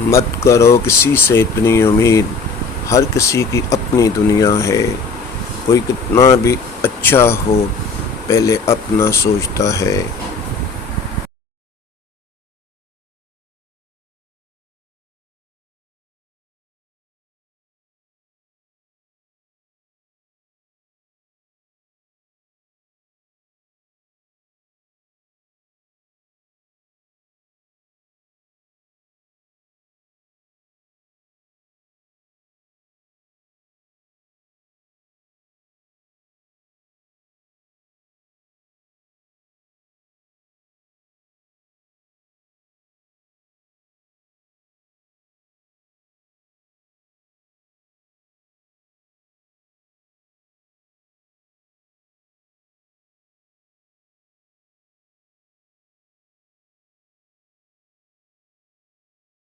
मत करो किसी से इतनी उम्मीद, हर किसी की अपनी दुनिया है। कोई कितना भी अच्छा हो पहले अपना सोचता है।